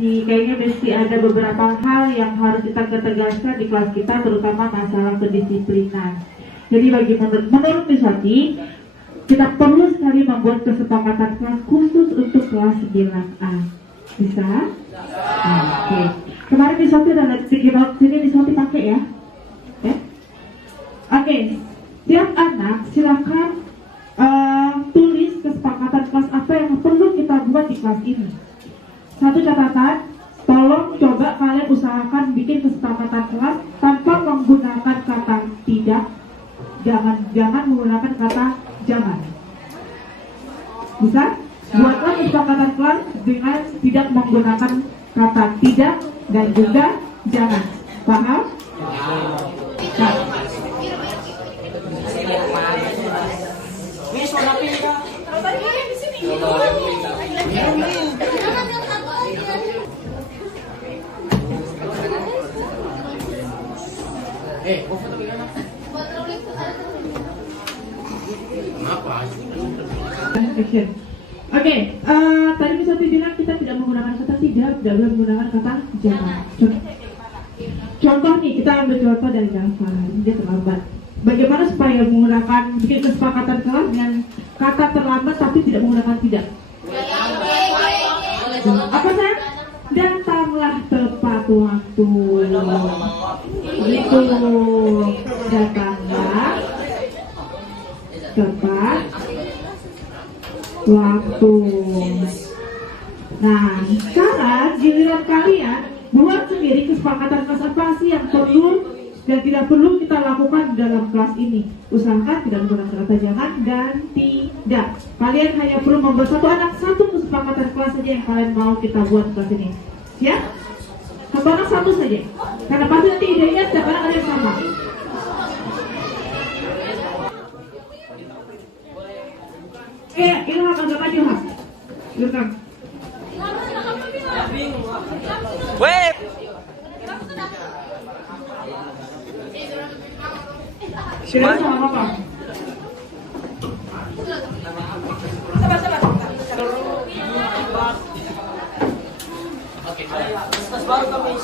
Kayaknya mesti ada beberapa hal yang harus kita tegaskan di kelas kita, terutama masalah kedisiplinan. Jadi menurut Miswati, kita perlu sekali membuat kesepakatan kelas khusus untuk kelas 9A. Bisa? Oke. Kemarin Miswati udah lihat sticky note sini, Miswati pakai ya. Oke. Setiap anak silakan tulis kesepakatan kelas apa yang perlu kita buat di kelas ini. Satu catatan, tolong coba kalian usahakan bikin kesepakatan kelas tanpa menggunakan kata tidak. Jangan menggunakan kata jangan. Bisa? Buatlah kesepakatan kelas dengan tidak menggunakan kata tidak dan juga jangan. Paham? Nah. Oke, tadi Miswati bilang kita tidak menggunakan kata tidak boleh menggunakan kata jangan. Contoh nih, kita ambil contoh dari Java, dia terlambat. Bagaimana supaya menggunakan bikin kesepakatan kelas dengan kata terlambat tapi tidak menggunakan tidak? Apa sayang? Datanglah tepat waktu. Itu datanglah tepat waktu. Nah, sekarang giliran kalian buat sendiri kesepakatan kelas apa sih yang perlu dan tidak perlu kita lakukan dalam kelas ini. Usahakan tidak menggunakan kata jangan dan tidak. Kalian hanya perlu membuat satu kesepakatan kelas saja yang kalian mau kita buat kelas ini. Ya? Satu anak satu saja. Karena pasti nanti idenya setiap anak ada yang sama. Ilham agak maju, Ham. Ilham. Web. Sudah sama apa? Sabar. Oke, baru kami.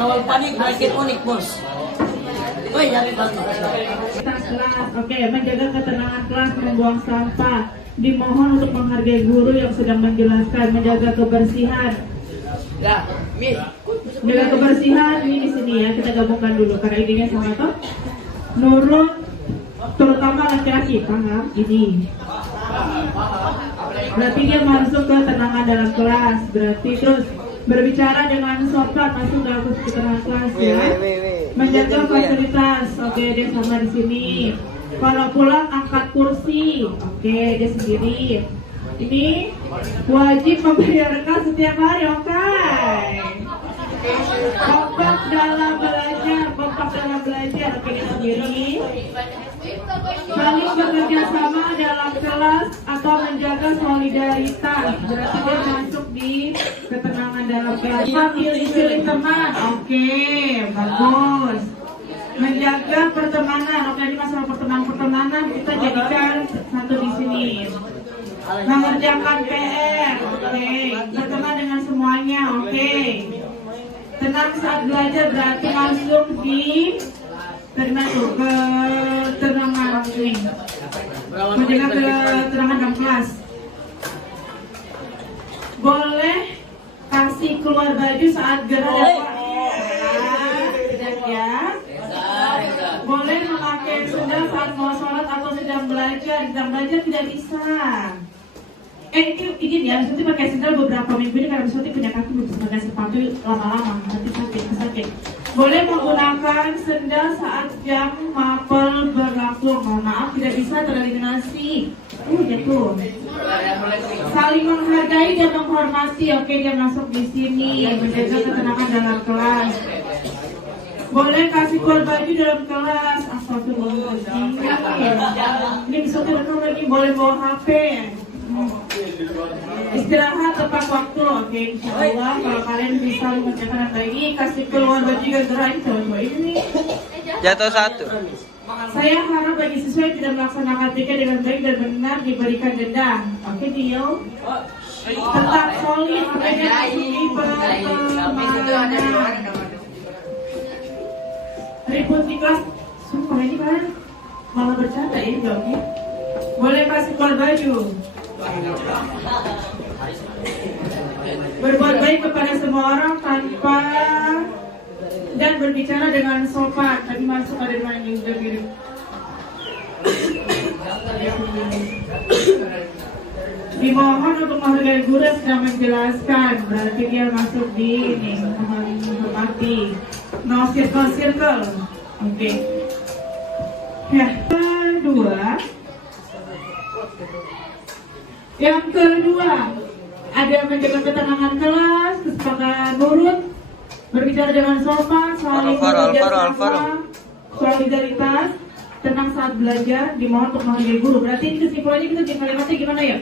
Awal panik berakhir unik, bos. Oh, nyari bantu. Kelas, oke, menjaga ketenangan kelas, membuang sampah. Dimohon untuk menghargai guru yang sedang menjelaskan, menjaga kebersihan. Ya, Miss. Menjaga kebersihan ini di sini ya, kita gabungkan dulu karena idenya sama toh. Nurut, terutama laki-laki, paham? Ini. Berarti dia masuk ke ketenangan dalam kelas. Berarti terus berbicara dengan sopan masuk dalam ketenangan kelas ya. Menjaga fasilitas, oke, dia sama di sini. Kalau pulang angkat kursi, oke, dia sendiri. Ini wajib membayarkan setiap hari, oke. Kompak dalam belajar, oke, dia sendiri. Saling bekerja sama dalam kelas atau menjaga solidaritas, berarti dia masuk di ketenangan dalam kelas. Pilih teman, oke, bagus. Menjaga pertemanan, oke, ini masalah pertemanan kita jadikan satu di sini. Mengerjakan PR, oke. Berteman dengan semuanya, oke. Tenang saat belajar berarti masuk di ketenangan ini. Menjaga ketenangan dalam kelas. Boleh kasih keluar baju saat gerak ya. Boleh memakai sendal saat mau sholat atau sedang sedang belajar tidak bisa. Ini ya, Surti pakai sendal beberapa minggu ini karena Surti punya kaki belum bisa pakai sepatu lama-lama, nanti sakit. Boleh menggunakan sendal saat jam mapel berlangsung. Mohon maaf, tidak bisa tereliminasi. Gitu. Saling menghargai dan menghormati. Oke, dia masuk di sini. Menjaga ketenangan dalam kelas. Boleh kasih keluar baju dalam kelas. Astagfirullahaladzim. Ini bisa direkam lagi. Boleh bawa HP. Istirahat tepat waktu. Oke, insyaallah kalau kalian bisa mengerjakan yang baik ini, kasih keluar baju gara-gara ini coba ini. Jatuh satu. Saya harap bagi siswa yang tidak melaksanakan PK dengan baik dan benar diberikan denda. Oke, Tio. Tetap solid sampai di pertemanan. Ribut di kelas. Sumpah ini kalian malah bercanda ya jawabnya. Boleh kasih keluar baju. Berbuat baik kepada semua orang tanpa dan berbicara dengan sopan. Tadi masuk ada yang udah mirip. Dimohon untuk menghargai guru yang sedang menjelaskan. Berarti dia masuk di ini menghormati. No circle. Oke. Yang kedua, ada menjaga ketenangan kelas, kesepakatan nurut, berbicara dengan sopan, saling bekerja sama, solidaritas, tenang saat belajar, dimohon untuk menghargai guru. Berarti ini kesimpulannya kita di kalimatnya gimana ya?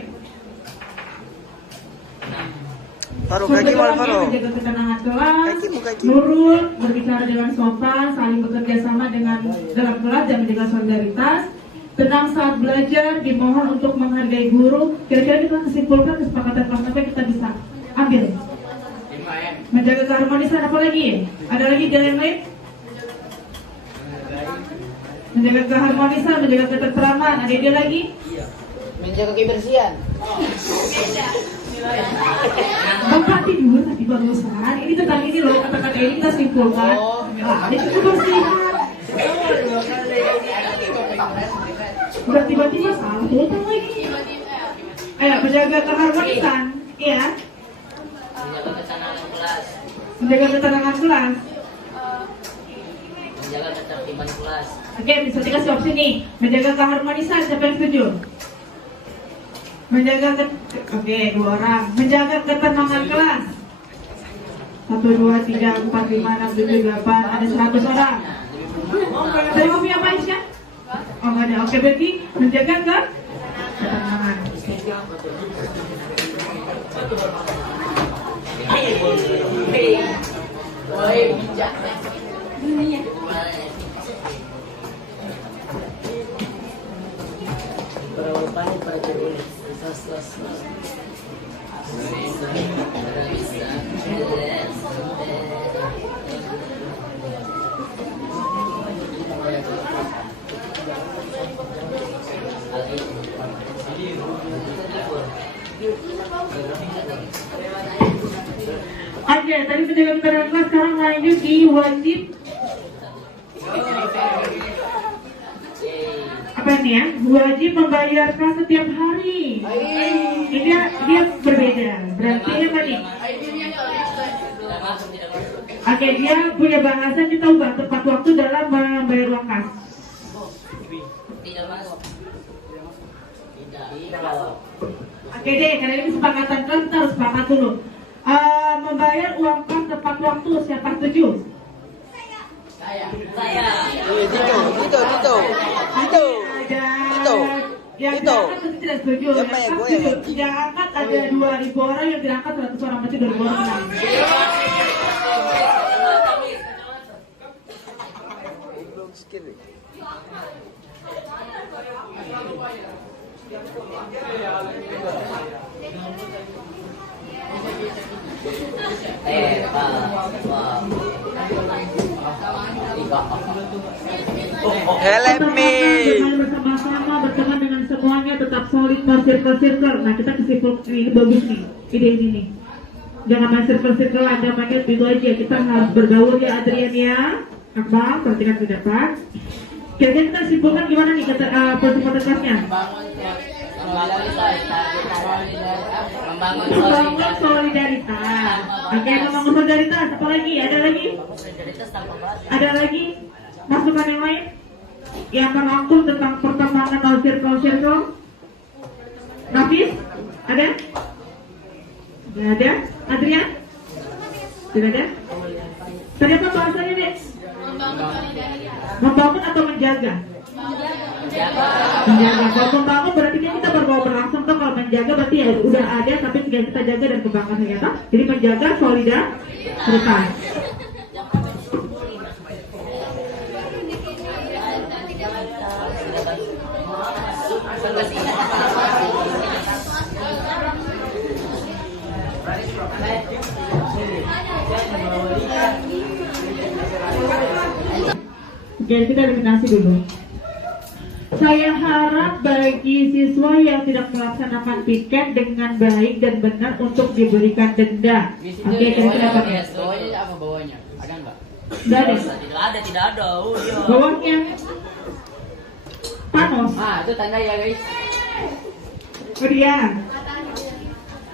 Menjaga ketenangan kelas, nurut, berbicara dengan sopan, saling bekerja sama dengan dalam kelas dan menjaga solidaritas. Tenang saat belajar, dimohon untuk menghargai guru. Kira-kira kita kesimpulkan kesepakatan kelas apa kita bisa ambil? Menjaga keharmonisan apa lagi? Ada lagi jalan yang lain? Menjaga keharmonisan, menjaga ketentraman. Ada ide lagi? Menjaga kebersihan. Bapak tidur tadi barusan. Ini tentang ini loh, kata-kata ini kita simpulkan. Ini kebersihan. Udah tiba-tiba salah tutup lagi. Ayo, menjaga keharmonisan. Iya. Menjaga ketenangan kelas. Menjaga ketenangan kelas. Menjaga ketertiban kelas. Oke, bisa dikasih opsi nih. Menjaga keharmonisan, siapa yang setuju? Oke, 2 orang. Menjaga ketenangan kelas. 1, 2, 3, 4, 5, 6, 7, 8. Ada 100 orang. Tadi mau punya apa Aisyah? Oh nggak ada. Oke, berarti menjaga ketenangan. Oke, tadi menjaga ketenangan kelas, sekarang lanjut di wajib. Apa ini ya? Wajib membayar kelas setiap hari. Ini dia berbeda. Berarti yang tadi. Oke, dia punya bahasa kita ubah tepat waktu dalam membayar uang kas. Oke deh, karena ini kesepakatan kelas kita harus sepakat dulu. Membayar uang kas tepat waktu, siapa setuju? Saya. Yang diangkat itu tidak setuju. Yang angkat ada 2.000 orang, yang tidak angkat 100 orang, berarti 2.000 orang menang. Help me. Bersama-sama berteman dengan semuanya, tetap solid, no circle. Nah, kita kesimpul ini bagus nih, ide ini nih. Jangan main circle, Anda mainnya itu aja. Kita harus bergaul ya, Adrian ya. Akbar, perhatikan pendapat. Kira-kira kita simpulkan gimana nih pertemuan kelasnya? Membangun solidaritas. Oke, membangun solidaritas. Apa lagi? Ada lagi? Ada lagi? Masukan yang lain? Yang merangkum tentang pertemanan atau circle? Nafis? Ada? Tidak ada? Adrian? Tidak ada? Tadi apa bahasanya, Dek? Membangun atau menjaga? Menjaga. Kalau membangun berarti kan kita berbawa berlangsung. Kalau menjaga berarti ya udah ada tapi tinggal kita jaga dan kembangkan ternyata. Jadi menjaga solidaritas. Jadi kita eliminasi dulu. Saya harap bagi siswa yang tidak melaksanakan piket dengan baik dan benar untuk diberikan denda. Oke, kira-kira apa? Bawahnya apa bawahnya? Ada nggak? Tidak ada. Tidak ada. Oh, iya. Bawahnya Thanos. Itu tanda ya guys. Rian.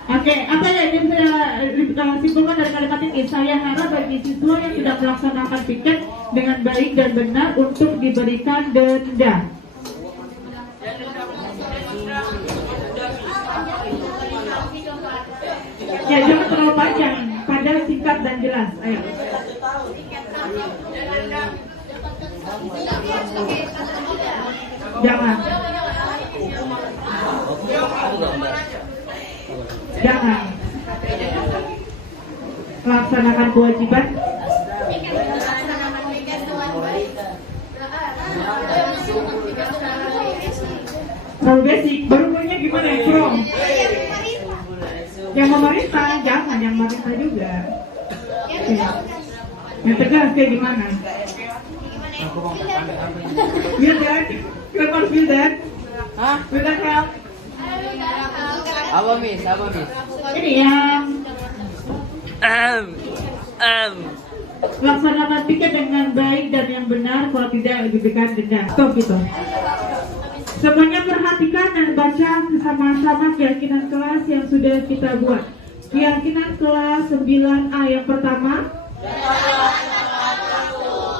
Oke, apa ya yang saya simpulkan dari kalimat ini? Saya harap bagi siswa yang tidak melaksanakan piket dengan baik dan benar untuk diberikan denda. Ya, jangan terlalu panjang, padat, singkat dan jelas. Ayo. Jangan. Jangan. Laksanakan kewajiban. Terlalu basic, baru punya gimana ya, Bro? Yang memerintah, jangan yang memerintah juga. Oke. Yang tegas kayak gimana? Feel that? Feel that? Hah? Will that help? Apa miss? Ini yang laksanakan piket dengan baik dan yang benar, kalau tidak diberikan denda. Stop gitu. Semuanya perhatikan dan baca sama-sama keyakinan kelas yang sudah kita buat. Keyakinan kelas 9A yang pertama.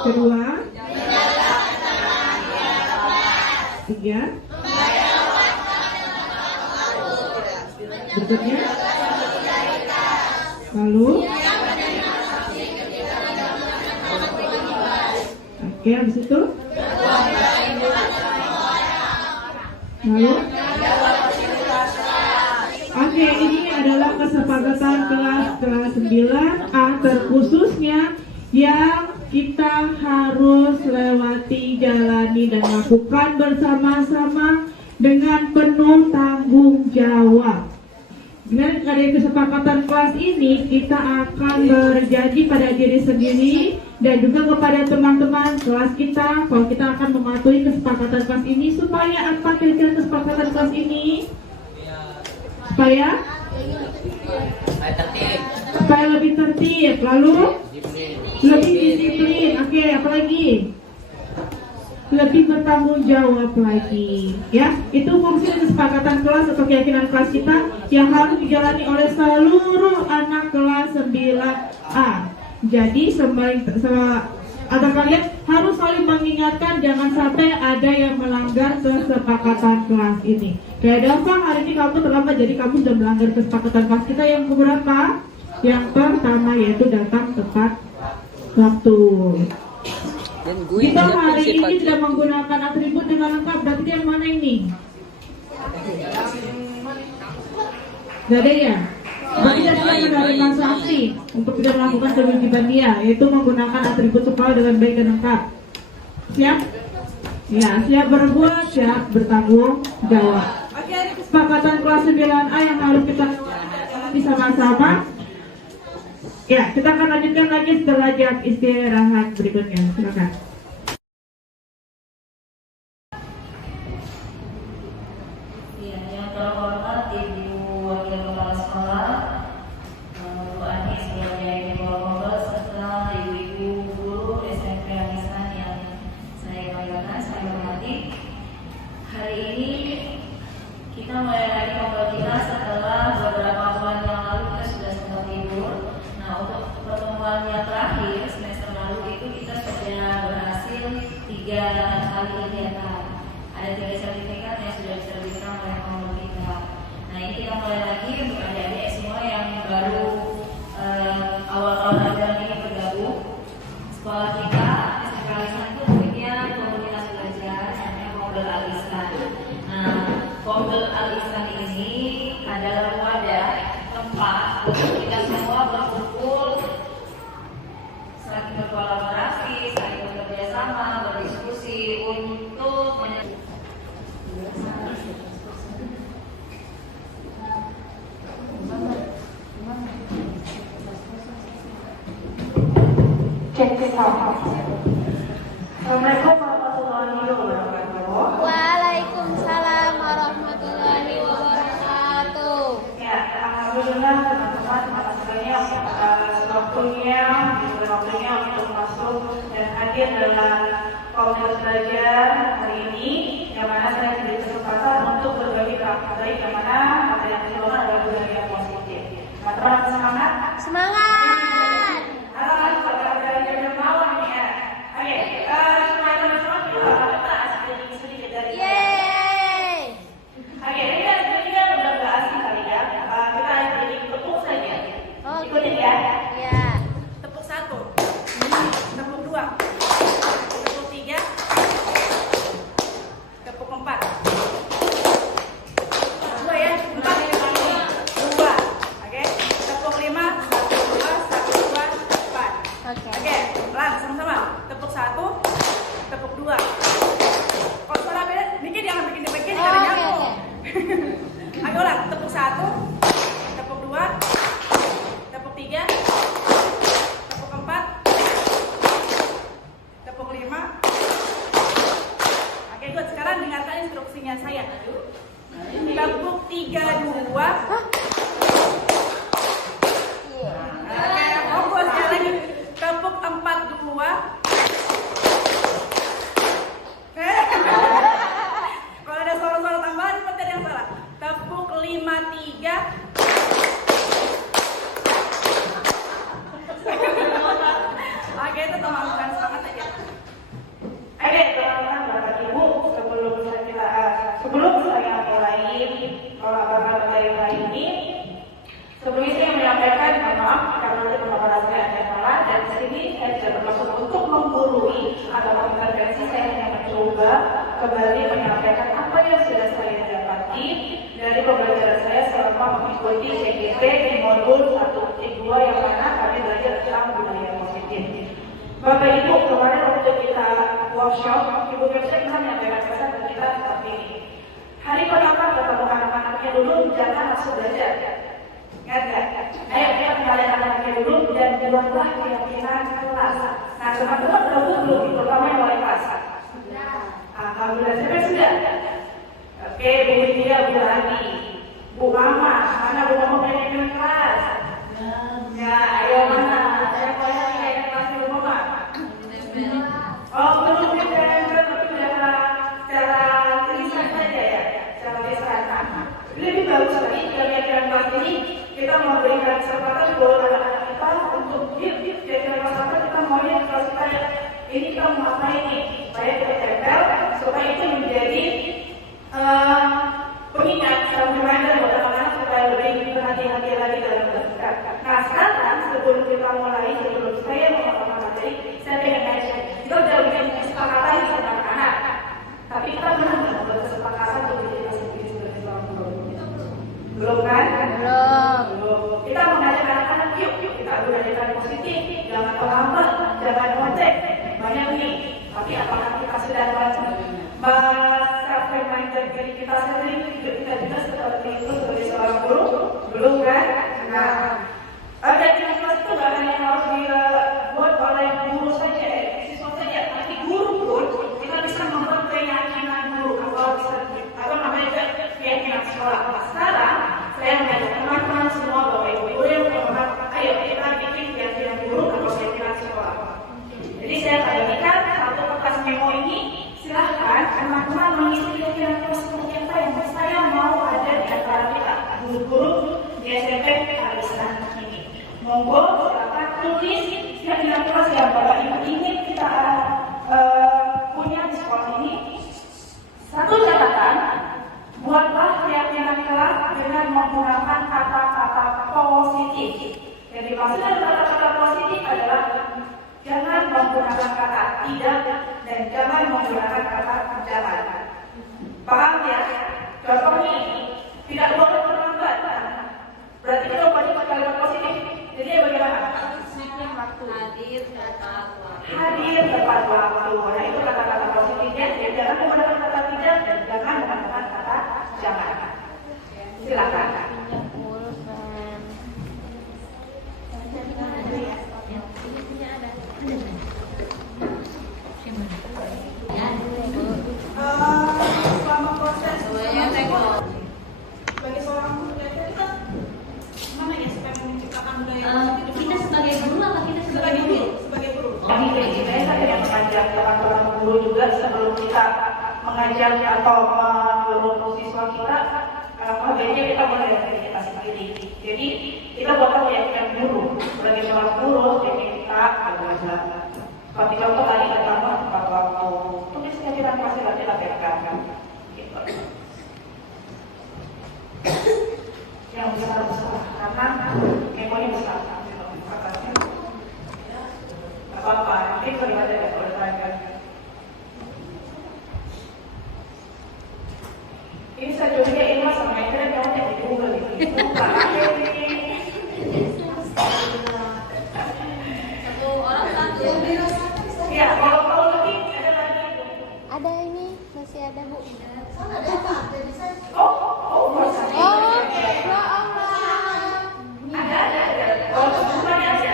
Kedua. Tiga. Berikutnya. Lalu. Oke, habis itu. Lalu. Oke, ini adalah kesepakatan kelas 9A terkhususnya yang kita harus lewati, jalani dan lakukan bersama-sama dengan penuh tanggung jawab. Dengan dari kesepakatan kelas ini, kita akan berjanji pada diri sendiri dan juga kepada teman-teman kelas kita, kalau kita akan mematuhi kesepakatan kelas ini. Supaya apa kira-kira kesepakatan kelas ini? Supaya lebih tertib, lalu lebih disiplin. Oke, apa lagi? Lebih bertanggung jawab lagi, ya. Itu fungsi kesepakatan kelas atau keyakinan kelas kita yang harus dijalani oleh seluruh anak kelas 9A. Jadi atau kalian harus saling mengingatkan jangan sampai ada yang melanggar kesepakatan kelas ini. Kayak Dava, hari ini kamu terlambat, jadi kamu sudah melanggar kesepakatan kelas kita yang keberapa? Yang pertama, yaitu datang tepat waktu. Kita hari ini tidak menggunakan atribut dengan lengkap. Berarti yang mana ini? Gak ada ya? Berarti dia tidak menerima sanksi untuk tidak melakukan kewajiban dia, yaitu menggunakan atribut sekolah dengan baik dan lengkap. Siap? Ya, siap berbuat, siap bertanggung jawab. Kesepakatan kelas 9A yang harus kita jalani sama-sama. Ya, kita akan lanjutkan lagi setelah jam istirahat berikutnya. Silakan. Ya, yang terhormat Ibu Wakil Kepala Sekolah, Bu Ani sebagai Kepala Sekolah, serta Ibu-ibu guru SMP Anisan yang saya banggakan. yang terakhir semester lalu itu kita sudah berhasil 3 kali kegiatan. Ada 3 sertifikat yang sudah diterbitkan oleh Komdel kita. Nah ini kita mulai lagi untuk adik-adik semua yang baru awal-awal ajaran ini bergabung. Sekolah kita SMK Al-Ihsan itu punya komunitas belajar namanya Komdel Al-Ihsan. Nah Komdel Al-Ihsan ini adalah wadah tempat untuk kita semua berkumpul, saling berkolaborasi, saling bekerja sama, berdiskusi untuk Assalamualaikum warahmatullahi wabarakatuh. Waalaikumsalam warahmatullahi wabarakatuh. Ya, alhamdulillah teman-teman atas segala waktunya untuk masuk dan hadir dalam komunitas belajar hari ini, yang mana saya diberi kesempatan untuk berbagi kabar baik, yang mana materi yang dibawakan adalah berbagi yang positif. Teman-teman semangat. Semangat. Halo, pada jam malam ya. Oke, semangat teman-teman juga kita sedikit dari. Yeay. Oke, ini kan sebenarnya udah nggak asing kali ya. Kita jadi tepuk saja. Oke. Ikutin ya. Ya. Tepuk 1, tepuk 2, tepuk 3, tepuk 4. 2 ya, 4 ya, 2. Oke, tepuk 5, 1, 2, 4. Oke. Oke, pelan sama-sama. Tepuk 1, tepuk 2. Kalau suara beda, mikir jangan bikin dipikir karena Oke, nyambung. oke. Ayo ulang, tepuk 1, tepuk 2, tepuk 3, tepuk 4, tepuk 5. Oke, good. Sekarang dengarkan instruksinya saya. Tepuk 3, 2. Oke, fokus sekali lagi. Tepuk 4, 2. Kalau ada suara-suara tambahan, seperti ada yang salah. Tepuk 5, 3. Oke, itu teman-teman semangat aja. Oke, teman-teman, Bapak Ibu, sebelum saya mulai materi hari ini, sebelumnya saya menyampaikan maaf karena ada pemaparan saya ada salah, dan di sini saya tidak bermaksud untuk menggurui atau mengintervensi. Saya hanya mencoba kembali menyampaikan apa yang sudah saya dapati dari pembelajaran saya selama mengikuti CGT di modul 1-2 yang mana kami belajar tentang budaya positif. Bapak Ibu, kemarin waktu kita workshop, Ibu Kepsek pernah menyampaikan pesan ke kita seperti ini. Hari pertama ketemu anak-anaknya dulu, jangan langsung belajar. Ingat nggak? Ayo kita kenalin anak-anaknya dulu dan buatlah keyakinan kelas. Nah, teman-teman belum pertama yang mulai kelas. Alhamdulillah, siapa sudah? Oke, Bu Widya, Bu Rani, Bu Mama, mana Bu Mama pengen kelas? Ya, ayo mana? Saya pengen kelas Bu Mama. Oh, belum pengen tapi secara tulisan saja ya, secara tulisan. Lebih bagus lagi kegiatan kelas ini kita memberikan kesempatan buat anak-anak kita untuk kegiatan kelas kita maunya kelas kita ini kita mau apa ini? Supaya kita tempel, supaya itu menjadi pengingat dan reminder buat anak-anak supaya lebih berhati-hati lagi dalam belajar. Nah sekarang sebelum kita mulai, sebelum saya mengatakan materi, saya ingin nanya, kita udah bikin kesepakatan sama anak-anak, tapi kita pernah membuat kesepakatan untuk diri kita sendiri sebagai seorang guru? Belum kan? Belum. Kita mengajak anak-anak, yuk kita belajar positif, jangan terlambat, jangan ngocek. Banyak nih, tapi apakah kita sudah self-reminder diri kita sendiri, kita juga seperti itu sebagai seorang guru? Belum kan? Nah, ada kelas itu gak hanya harus dibuat oleh guru saja, siswa saja, tapi guru pun kita bisa membuat keyakinan guru atau namanya keyakinan sekolah. Sekarang saya mengajak teman-teman semua Bapak Ibu yang menghormat, ayo kita bikin keyakinan guru atau keyakinan sekolah. Jadi saya bagikan satu kertas memo ini, silahkan teman-teman mengisi keyakinan seperti apa yang saya mau ada di antara kita guru-guru di SMP Al-Ihsan ini. Monggo silakan tulis yang dilakukan ya Bapak Ibu ingin kita punya di sekolah ini. Satu catatan, buatlah keyakinan kelas dengan menggunakan kata-kata positif. Yang dimaksud dengan kata-kata positif adalah jangan menggunakan kata tidak dan jangan menggunakan kata jangan. Paham ya? Contohnya tidak boleh terlambat. Berarti kalau banyak kalimat positif, jadi bagaimana? Hadir tepat waktu. Hadir tepat waktu. Nah itu kata-kata positifnya. Ya, jangan menggunakan kata tidak dan jangan menggunakan kata jangan. Silakan. Selama proses sebagai seorang guru kita mana ya supaya menciptakan budaya Kita sebagai guru apa kita sebagai guru? Sebagai guru. Jadi saya tidak mengajak teman-teman guru juga sebelum kita mengajar atau menyuruh siswa kita, bagiannya kita mulai dari diri kita sendiri. Jadi kita bakal meyakinkan guru sebagai seorang guru, jadi kita belajar. Seperti contoh tadi pertama tepat waktu, tulisnya kita pasti nanti lakukan. Gitu. Yang besar-besar karena memori besar. Apa-apa, nanti terlibat ya kalau ditanya. Ini saya curiga ini mas sama yang keren kamu yang di Google ini. Bukan aja ini. satu orang satu. Ya, kalau lebih ada lagi. Ada ini, masih ada Bu. Oh, masa. Oh, ya Allah. Ada. Kalau semuanya ada.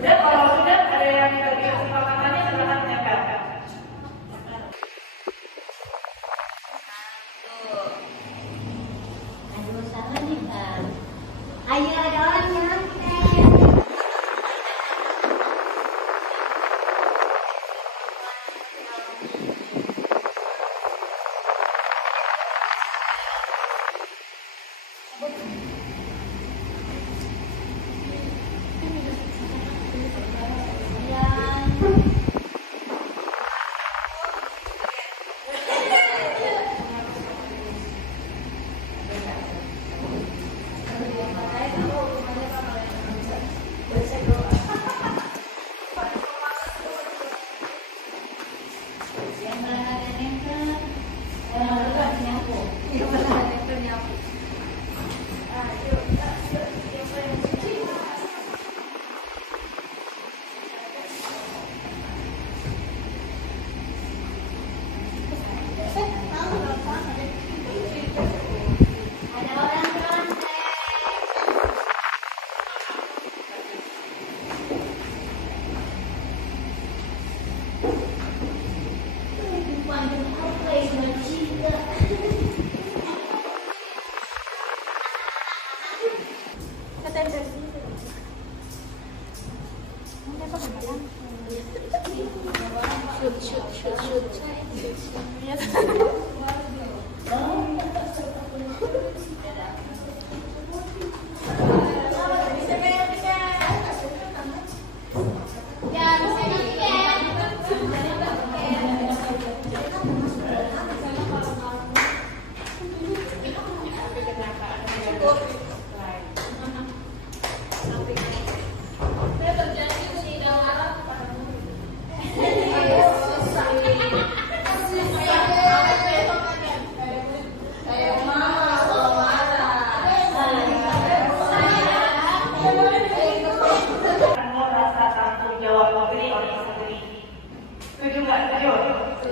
Udah kalau sudah ada yang bagi kesempatannya silakan menyampaikan. Aduh, salah nih Kak. Ayo ada orangnya.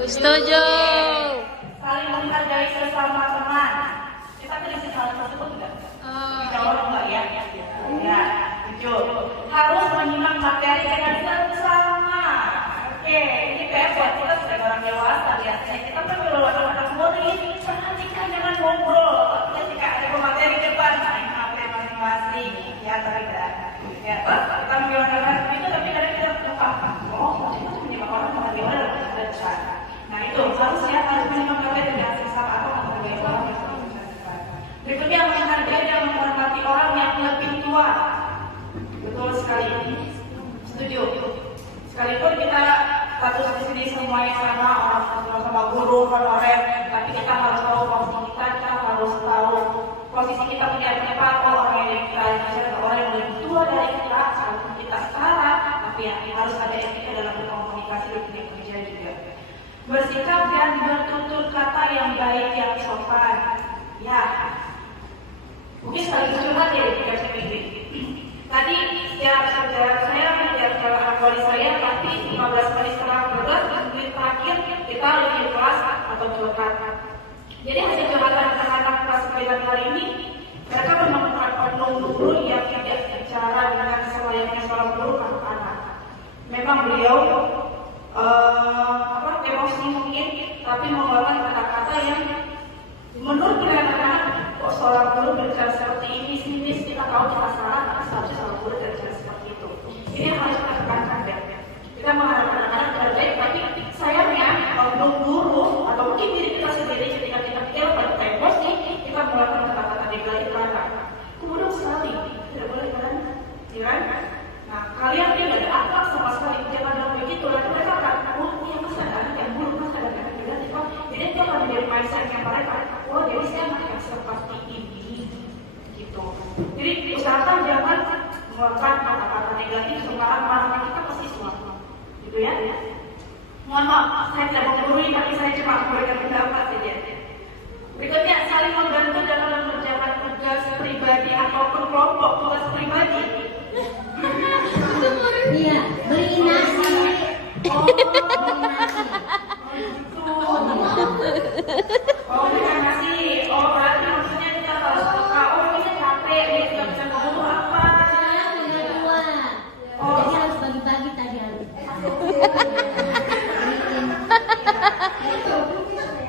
Setuju. Saling menghargai sesama teman. Kita terisi hal tersebut enggak? Dijawab enggak ya? Ya, setuju. Harus menyimak materi dengan seksama. Oke, ini PR buat kita sebagai orang dewasa biasanya. Kita kan kalau anak-anak murid, perhatikan dengan ngobrol. Ketika ada pemateri depan, main HP masing-masing. Ya, tidak. Ya, kita menggunakan itu, tapi kadang kita lupa. Oh, itu menyimak orang bagaimana dalam belajar. Nah itu harusnya harus menyimak materi dengan sesama atau menghargai orang yang berkesempatan. Berikutnya menghargai dan menghormati orang status di sini semuanya sama, orang sama guru, honorer, tapi kita harus tahu posisi kita harus tahu posisi kita punya apa, orang yang kita orang yang lebih tua dari kita, walaupun kita setara, tapi yang harus ada etika dalam berkomunikasi di dunia kerja juga. Bersikap dan bertutur kata yang baik, yang sopan. Ya, mungkin sekali curhat ya di kerja ini. Tadi sejarah saya menjelaskan aktualis saya, tapi 15 menit setelah 15 menit terakhir kita lebih kelas atau curhat. Jadi hasil curhatan anak-anak kelas 9 hari ini, mereka menemukan oknum guru yang tidak bicara dengan selayaknya seorang guru anak-anak. Memang beliau emosi mungkin, tapi mengeluarkan kata-kata yang menurut anak-anak, kok seorang guru berbicara seperti ini, sinis, kita tahu kita salah, tapi seharusnya seorang guru berbicara seperti itu. Ini yang harus kita tekankan deh. Kita mengharapkan anak-anak terbaik, tapi sayangnya oknum guru atau mungkin diri kita sendiri ketika kita pada emosi, kita mengeluarkan kata-kata negatif ke anak. Kemudian sekali, tidak boleh kan? Ya kan? Nah, kalian tidak ada akhlak sama sekali, jangan dong begitu. Lalu mereka akan punya kesadaran yang buruk, kesadaran yang negatif. Jadi itu akan menjadi mindsetnya mereka. Oh, jadi saya akan seperti ini, gitu. Jadi usahakan jangan mengeluarkan kata-kata negatif sekarang anak kita ke siswa, gitu ya. Mohon maaf, saya tidak menggurui, tapi saya cuma memberikan pendapat saja. Berikutnya, saling membantu dalam mengerjakan tugas pribadi ataupun kelompok tugas pribadi. Iya, beri nasi. Oh, bukan nasi. Oh, berarti maksudnya kita harus kita capek, kita bisa ngomong apa? Punya dua. Jadi harus bagi-bagi tadi harus.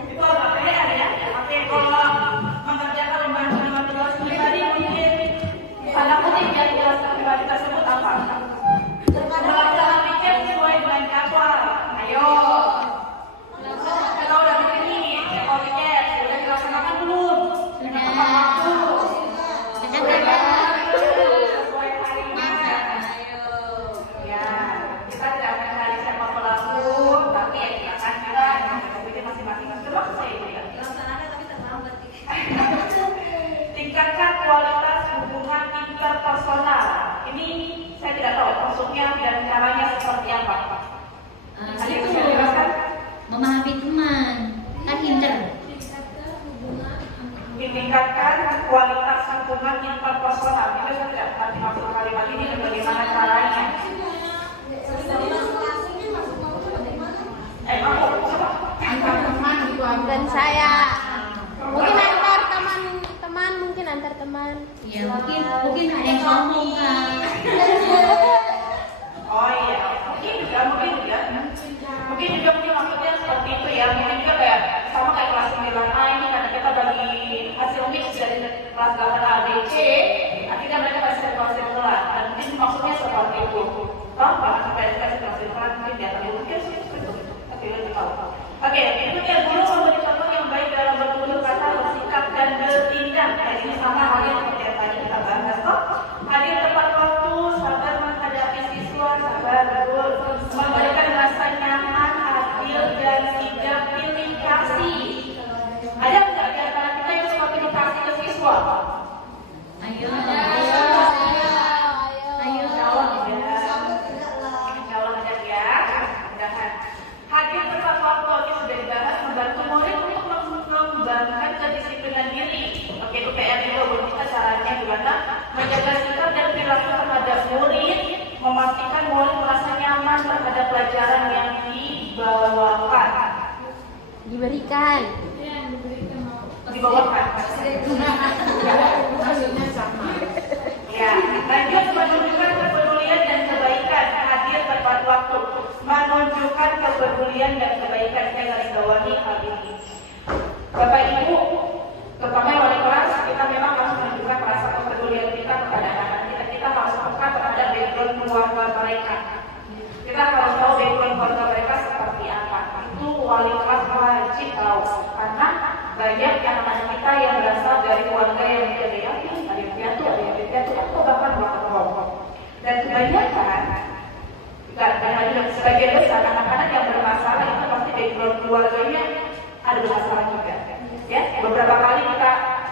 Itu agak PR ya. Tapi kalau mengerjakan lembaga tugas pribadi mungkin tanda kutip ya tugas pribadi tersebut apa? Belajar pikir sesuai dengan jadwal. Ayo. Kalau udah begini, kalau tiket sudah dilaksanakan belum? Sudah. Sesuai harinya. Ya, kita tidak mencari siapa pelaku, tapi ya silakan juga yang berpikir masing-masing. Terus saya juga. Dilaksanakan tapi terlambat. Tingkatkan kualitas hubungan interpersonal. Ini saya tidak tahu maksudnya dan caranya seperti apa. Ada yang bisa dijelaskan? Memahami teman, kan pinter. Ditingkatkan kualitas hubungan interpersonal. Itu saya tidak mengerti maksud kalimat ini dan bagaimana caranya. Dan saya mungkin antar teman, mungkin antar teman. Ya mungkin ada yang sombong kan. Oh iya, mungkin juga maksudnya seperti itu ya. Mungkin juga kayak sama kayak kelas 9A ini karena kita bagi hasil mix dari kelas 8A ABC, akhirnya mereka kasih kelas 9. Dan mungkin maksudnya seperti itu. Apa? Supaya kita kasih kelas 9 mungkin dia tahu mungkin seperti itu. Oke, lebih tahu. Oke, itu dia guru memberi contoh yang baik dalam bertutur kata, bersikap dan bertindak. Nah, ini sama halnya seperti yang tadi kita bahas kok. Hadir tepat waktu, sabar menghadapi siswa, sabar memberikan rasa nyaman, adil dan tidak pilih kasih. Ada nggak di antara kita yang suka pilih kasih ke siswa? Ayo. Jawab ya. Jawab aja ya. Mudah-mudahan. Hadir tepat waktu ini sudah dibahas, membantu murid untuk mengembangkan kedisiplinan diri. Oke, itu PR juga buat kita caranya gimana menjaga sikap dan perilaku terhadap murid, memastikan murid merasa nyaman terhadap pelajaran yang dibawakan. Diberikan. Dibawakan. Ya, lanjut menunjukkan kepedulian dan kebaikan. Hadir tepat waktu, menunjukkan kepedulian dan kebaikan. Saya garis bawahi hal ini. Bapak Ibu, terutama wali kelas, kita memang harus menunjukkan rasa kepedulian kita kepada anak-anak kita. Kita harus peka terhadap background keluarga mereka. Kita harus tahu background keluarga mereka seperti apa. Itu wali kelas wajib tahu, karena banyak anak-anak kita yang berasal dari keluarga yang ada yang piatu, atau bahkan broken home. Dan kebanyakan, sebagian besar anak-anak yang keluarganya ada masalah juga. Ya, beberapa kali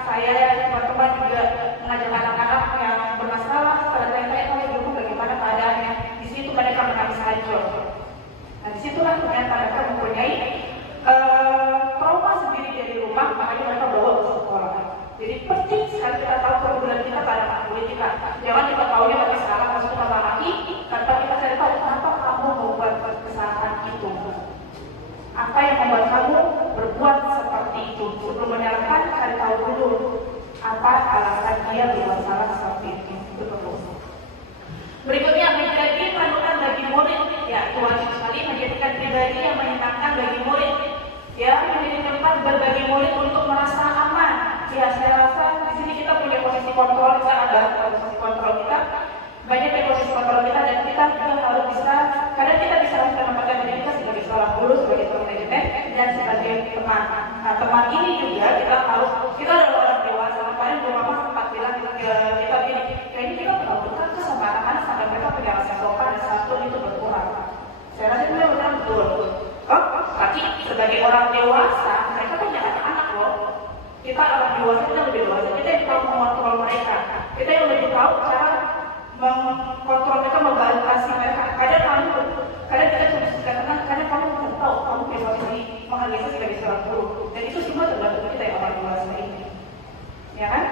saya teman-teman juga mengajak anak-anak yang bermasalah, pada tanya kalau ibu bagaimana keadaannya. Di situ mereka menangis hancur. Nah, disitulah ternyata mereka mempunyai trauma sendiri dari rumah, makanya mereka bawa ke sekolah. Jadi penting sekali kita tahu keunggulan kita pada anak murid kita. Jangan kita tahunya pakai salah masuk ke lagi, tanpa kita cari tahu kenapa kamu membuat kesalahan itu. Apa yang membuat kamu berbuat seperti itu? Sebelum menyalahkan, cari tahu dulu apa alasan dia berbuat salah seperti itu. Betul. Berikutnya menjadi panutan bagi murid. Ya, itu wajib sekali menjadikan pribadi yang menyenangkan bagi murid. Ya, menjadi tempat berbagi murid untuk merasa aman. Ya, saya rasa di sini kita punya posisi kontrol, kita ada posisi kontrol kita. Banyak yang posisi kontrol kita dan kita juga harus bisa, kadang kita bisa menempatkan diri kita sebagai seorang guru, sebagai seorang manajemen dan sebagai teman. Nah, teman ini juga kita adalah orang dewasa. Kemarin Bu Mama sempat bilang kita gini, kayaknya kita terlalu dekat sama anak-anak sampai mereka punya rasa sopan dan santun itu berkurang. Saya rasa itu benar betul. Tapi sebagai orang dewasa, mereka kan jangan anak loh. Kita orang dewasa, kita lebih dewasa, kita yang tahu mengontrol mereka. Kita yang lebih tahu cara mengkontrol mereka, membatasi mereka. Kadang kita cuma suka tenang, kadang kamu tidak tahu kamu besok ini menghargai saya sebagai seorang guru. Dan itu semua tergantung kita yang orang dewasa ini. Ya kan?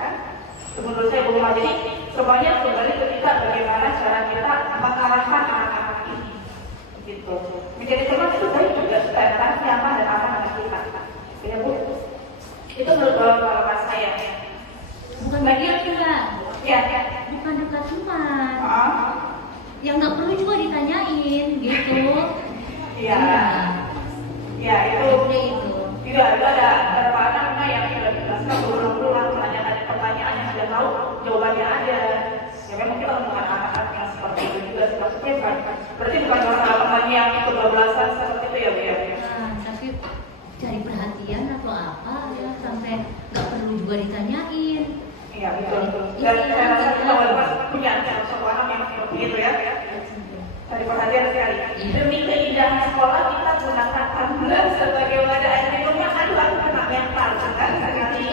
Menurut saya belum. Jadi semuanya kembali ke kita bagaimana cara kita mengarahkan anak-anak ini. Gitu. Menjadi teman itu baik juga supaya anak nyaman dan aman dengan kita. Ya Bu. Itu menurut pengalaman saya. Bukan bagian juga. Ya. Bukan dekat teman. Yang nggak perlu juga ditanyain gitu. Iya. Ya itu. Juga ada beberapa anak yang sudah dijelaskan berulang-ulang menanyakan pertanyaan yang sudah tahu jawabannya ada. Ya memang kita menemukan anak-anak yang seperti itu juga maksudnya kan. Berarti bukan masalah temannya yang kebablasan seperti itu ya Bu ya. Tapi cari perhatian atau apa ya sampai nggak perlu juga ditanyain. Iya betul. Dan saya rasa kita wajib punya satu anak yang seperti itu ya. Cari perhatian sekali. Demi keindahan sekolah kita gunakan Tumblr sebagai wadah air minumnya. Aduh aku kena mental kan sekali.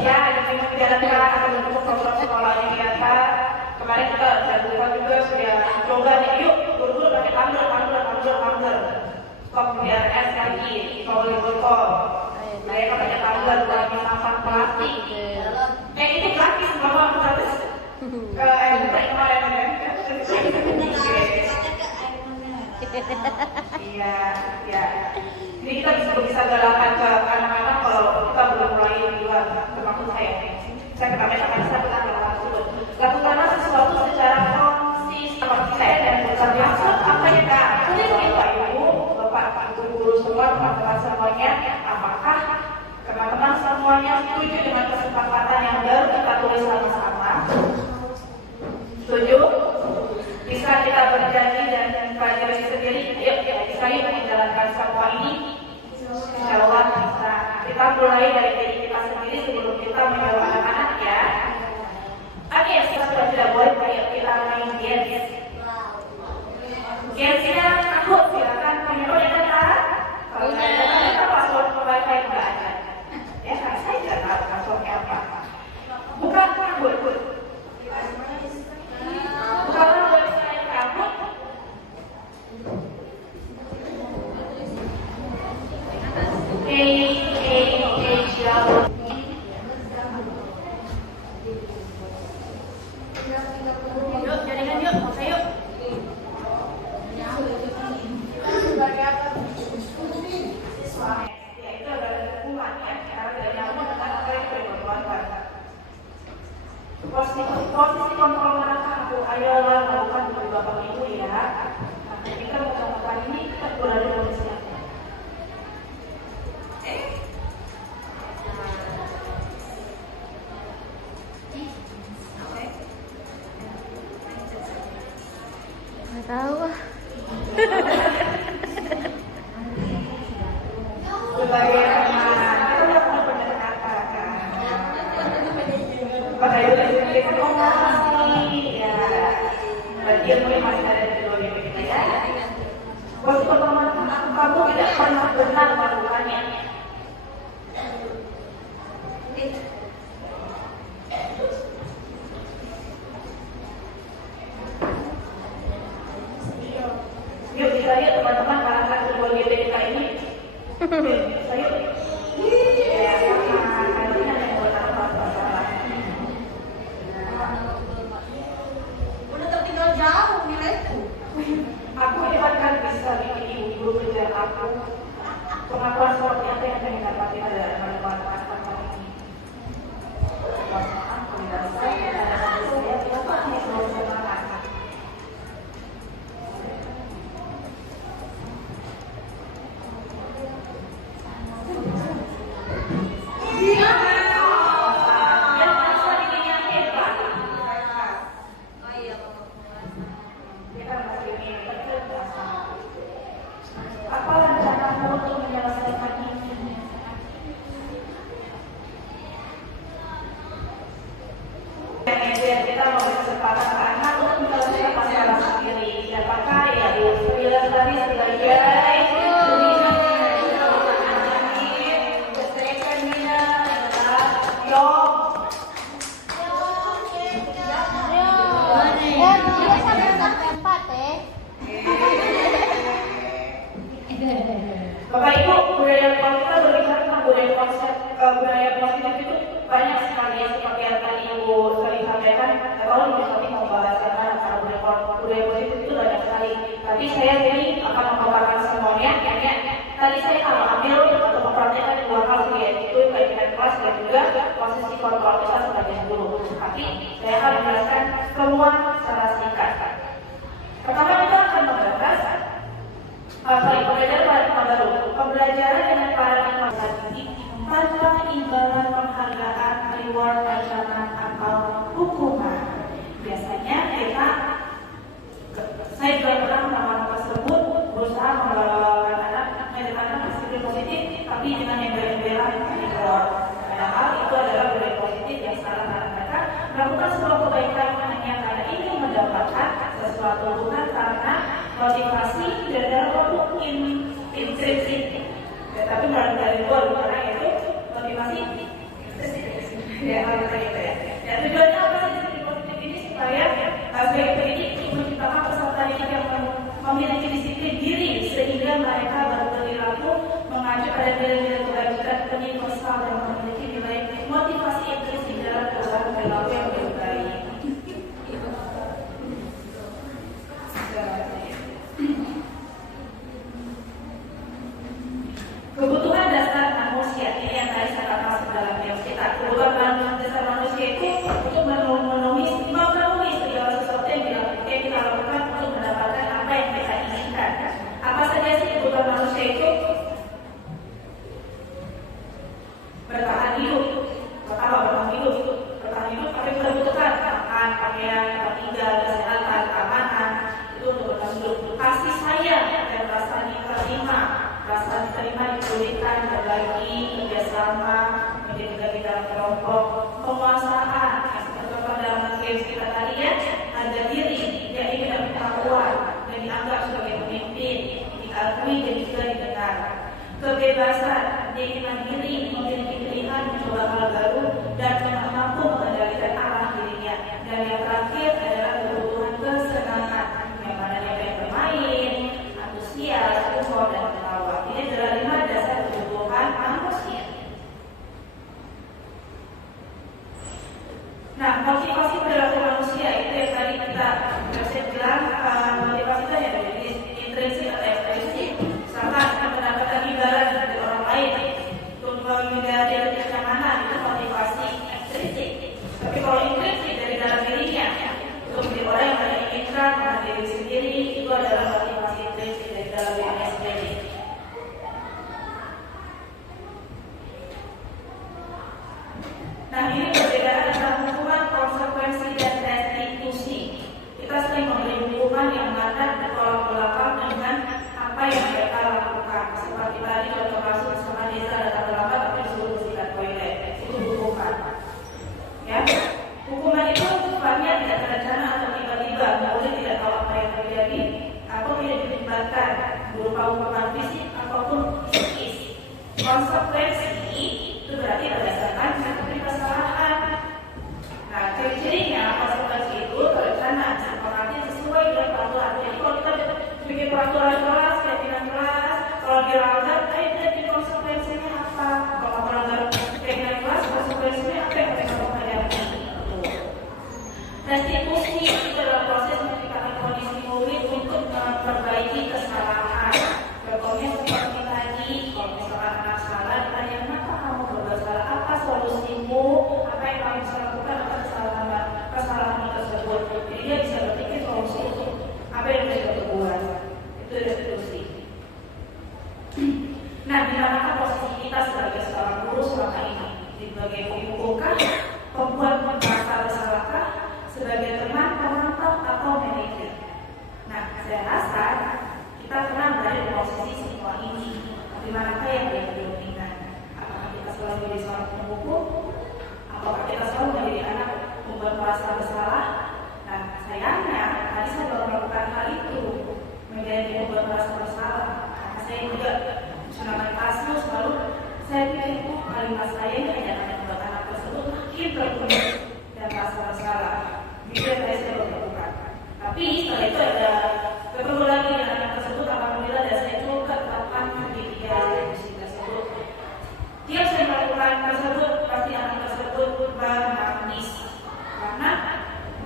Ya demi menjalankan atau mendukung program sekolah yang nyata. Kemarin kita jadwalkan juga sudah coba nih, yuk guru-guru pakai Tumblr. Stop biar es lagi, kalau botol. Saya kan pakai Tumblr buat sampah plastik. Ini gratis, mama gratis. Kemarin kan. Iya. Ini kita bisa galakan ke anak-anak kalau kita belum mulai duluan. Termasuk saya kenapa saya lakukan dulu. Lakukanlah sesuatu secara konsisten dan bertermasuk apa ya Kak? Bapak Ibu, Bapak Ibu semua, teman-teman semuanya, apakah teman-teman semuanya setuju dengan kesepakatan yang baru kita tulis sama-sama? Setuju? Bisa kita berjanji dan pelajari sendiri, yuk bisa menjalankan semua ini. Insya Allah bisa. Kita mulai dari diri kita sendiri sebelum kita menyuruh anak-anak ya. Oke, kita sudah boleh, ayo kita main games. Gamesnya aku silakan menyuruh ya kan? Kalau kita password wifi nggak ada. Ya kan saya tidak tahu passwordnya apa. Bukan password. Kalau website kamu yuk, jaringan yuk, ayo. Sebagai apa? Ya itu adalah dukungan ya, karena tidak nyaman dengan apa yang diperlukan. Posisi kontrol mereka aku ayolah lakukan dari Bapak Ibu ya. Nah, kita melakukan ini kita berada di posisi apa? Nggak tahu. Sebagai teman, kita melakukan pendekatan kan. Bapak Ibu sendiri kan ya. Berarti yang masih ada di luar kita ya. Waktu pertama apa kamu tidak pernah benar melakukannya. Yuk kita lihat teman-teman barangkali kedua GBK ini. Ayo. Ya, karena yang buat apa-apa. Udah tertinggal jauh nilaiku. Aku kan bisa bikin ibu kerja aku. Pengakuan seperti apa yang saya dapati pada manfaat ini. Apa rencanamu untuk menyelesaikan ini? Kita mau kesempatan anak untuk menyelesaikan masalah sendiri. Siapakah ya? Bilang tadi sebagai Bapak Ibu, budaya kalau kita berbicara tentang budaya konsep budaya positif itu banyak sekali ya, seperti yang tadi Ibu sekali sampaikan. Kalau misalnya mau bahas yang mana karena budaya positif itu banyak sekali. Tapi saya jadi akan memaparkan semuanya. Tadi saya ambil atau mempraktekkan dua hal yaitu kaitan kelas dan juga posisi kontrol kita sebagai guru. Tapi saya akan menjelaskan semua secara singkat. Pertama kita akan membahas pembelajaran dengan paradigma tadi tanpa imbalan penghargaan, reward, ancaman atau hukuman. Biasanya saya juga pernah melakukan tersebut berusaha membawa anak disiplin positif, tapi dengan embel-embelan reward. Padahal itu adalah budaya positif yang salah karena mereka melakukan sebuah kebaikan hanya karena ingin mendapatkan sesuatu, bukan karena motivasi dan dalam waktu intrinsik. Tapi dari luar karena itu motivasi ya harus gitu ya. Dan tujuannya apa sih disiplin positif ini supaya sebagai pendidik menciptakan peserta didik yang memiliki disiplin diri sehingga mereka berperilaku mengacu pada nilai-nilai kebajikan, universal dan memiliki nilai motivasi intrinsik dalam perubahan perilaku yang lebih baik. Kebutuhan dasar manusia ini yang tadi saya katakan dalam yang kita. Kebutuhan dasar manusia itu untuk memenuhi segala sesuatu yang kita lakukan untuk mendapatkan apa yang kita inginkan. Apa saja sih kebutuhan manusia itu? Bertahan hidup. Pertama bertahan hidup. Bertahan hidup tapi kita butuhkan makan, pakaian, tempat tinggal, kesehatan, keamanan. Itu untuk bertahan hidup. Kasih sayang dan rasa diterima. Rasa diterima dipulihkan, berbagi, kerjasama, menjadi dalam kelompok, penguasaan, seperti dalam games kita tadi ya, harga diri, dia ingin dapat pengetahuan dan dianggap sebagai pemimpin, diakui dan juga didengar. Kebebasan, dia ingin mandiri, memiliki pilihan, mencoba hal baru, dan mampu mengendalikan arah dirinya. Dan yang terakhir adalah kebutuhan kesenangan, yang mana dia pengen bermain, antusias, humor, dan ini adalah 5 dasar kebutuhan manusia. Nah, motivasi perilaku manusia itu yang tadi kita bilang motivasi itu hanya dari intrinsik atau ekstrinsik. Misalkan kita mendapatkan imbalan dari orang lain untuk menghindari kenyamanan itu motivasi ekstrinsik. Tapi kalau intrinsik dari dalam dirinya untuk menjadi orang yang menginginkan diri sendiri itu adalah motivasi intrinsik dari dalam dirinya sendiri. Nah, ini perbedaan antara hukuman, konsekuensi, dan restitusi. Kita sering memberi hukuman yang mana bertolak belakang dengan apa yang mereka lakukan. Seperti tadi contoh kasus bersama desa datang terlambat tapi disuruh bersihkan toilet. Itu hukuman. Ya, hukuman itu sifatnya tidak terencana atau tiba-tiba, kemudian tidak tahu apa yang terjadi atau tidak dilibatkan berupa hukuman fisik ataupun psikis. Konsekuensi itu berarti berdasarkan kategori kesalahan. Nah, ciri-cirinya konsekuensi itu terencana, sepakati sesuai dengan peraturan. Jadi kalau kita bikin peraturan kelas, keyakinan kelas, kalau dilanggar, jadi konsekuensinya apa? Kalau melanggar keyakinan kelas, konsekuensinya apa yang mereka pelajari? Restitusi itu adalah proses menciptakan kondisi murid untuk memperbaiki kesalahan. Contohnya seperti tadi, kalau misalkan anak salah, ditanya kenapa kamu berbuat salah, apa solusimu, apa yang kamu bisa lakukan atas kesalahan tersebut. Jadi dia bisa berpikir solusi untuk apa yang bisa dibuat. Itu restitusi. Nah, di manakah posisi kita sebagai seorang guru selama ini? Sebagai pembuka, pembuat merasa bersalahkah, sebagai teman, penonton, atau manajer? Nah, saya rasa kita pernah berada di posisi semua ini. Di manakah yang lebih dominan? Apakah kita selalu menjadi seorang pembuku? Apakah kita selalu menjadi anak membuat merasa bersalah? Nah, sayangnya tadi saya baru melakukan hal itu, menjadi membuat merasa bersalah. Karena saya juga selama kasus lalu saya pikir kalimat saya ini hanya membuat anak tersebut makin terpuruk dan merasa bersalah. Itu yang saya lakukan. Tapi setelah itu ada ketemu lagi dengan anak tersebut, alhamdulillah, dan saya coba terapkan di 3 institusi tersebut. Tiap saya melakukan tersebut, pasti anak tersebut menangis karena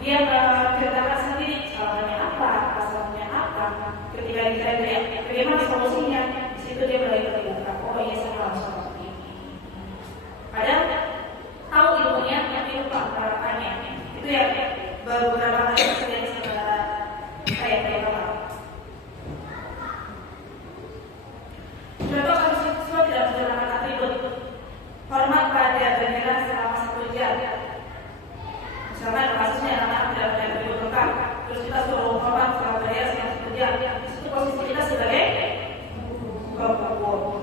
dia menceritakan sendiri salahnya apa, masalahnya apa. Ketika ditanya bagaimana solusinya, di situ dia mulai terbuka. Oh iya, saya harus seperti ini. Padahal tahu ilmunya, tapi lupa menerapkannya. Itu ya beberapa kali terjadi sama saya teman. Contoh kasus siswa tidak menggunakan atribut hormat pada bendera selama 1 jam. Misalkan kasusnya anak-anak tidak punya atribut lengkap, terus kita suruh hormat selama bendera selama 1 jam. Itu posisi kita sebagai guru.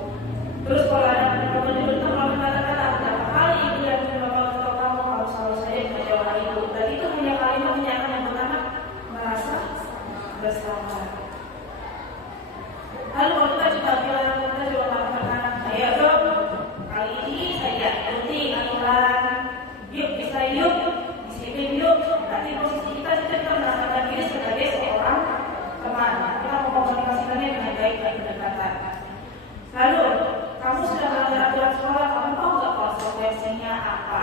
Terus kalau ada atribut itu melalui kata-kata, berapa kali ibu yang membawa kamu harus selalu saja menjawab ibu. Dan itu hanya kalimat yang pertama merasa bersalah. Lalu kalau kita coba melakukan ayo dong, kali ini saya rutin aturan, yuk bisa yuk, disiplin yuk. Berarti posisi kita merasakan diri sebagai seorang teman. Kita mengkomunikasikannya dengan baik dan berdekatan. Lalu kamu sudah melanggar aturan sekolah, kamu tahu nggak konsekuensinya apa?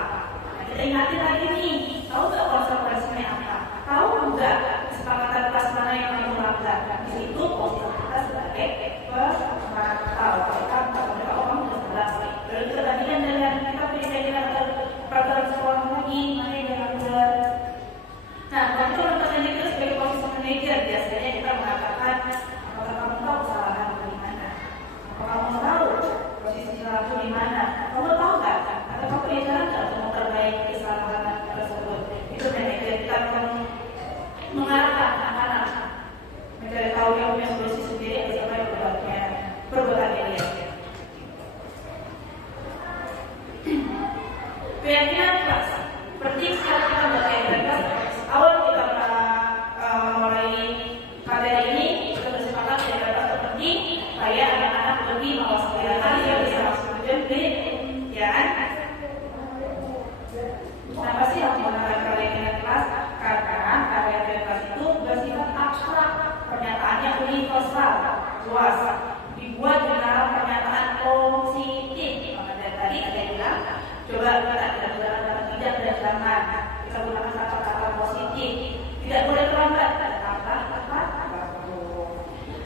Nah, kita ingatin lagi nih, tahu nggak konsekuensinya apa? Tahu nggak kesepakatan kelas mana yang kamu melanggar? Di situ posisi kita sebagai pemantau. Kita orang sudah jelas. Lalu kita bandingkan dengan kita pendidikan peraturan sekolah lagi mana yang dilanggar. Nah, kalau kita melakukan itu sebagai posisi manajer, biasanya kita mengatakan apakah kamu tahu kesalahan di mana? Apakah kamu tahu posisi salahku di mana? Kamu tahu nggak? Atau kamu punya cara nggak untuk memperbaiki kesalahan tersebut? Itu manajer kita mengarahkan anak-anak mencari tahu yang punya solusi sendiri bersama yang perbuatannya dia. Keyakinan kelas, seperti saat kita berkeyakinan kelas, awal kita mulai materi ini kita bersepakat keyakinan kelas seperti supaya anak-anak lebih mawas kegiatan yang bisa masuk ke ya kan? Kenapa sih harus menggunakan keyakinan kelas? Karena keyakinan kelas itu bersifat abstrak, pernyataannya universal, luas, dibuat dengan pernyataan positif. Maka dari tadi ada yang bilang, coba kita tidak menggunakan kata tidak dan jangan, kita gunakan kata-kata positif, tidak boleh terlambat, tetaplah tepat waktu.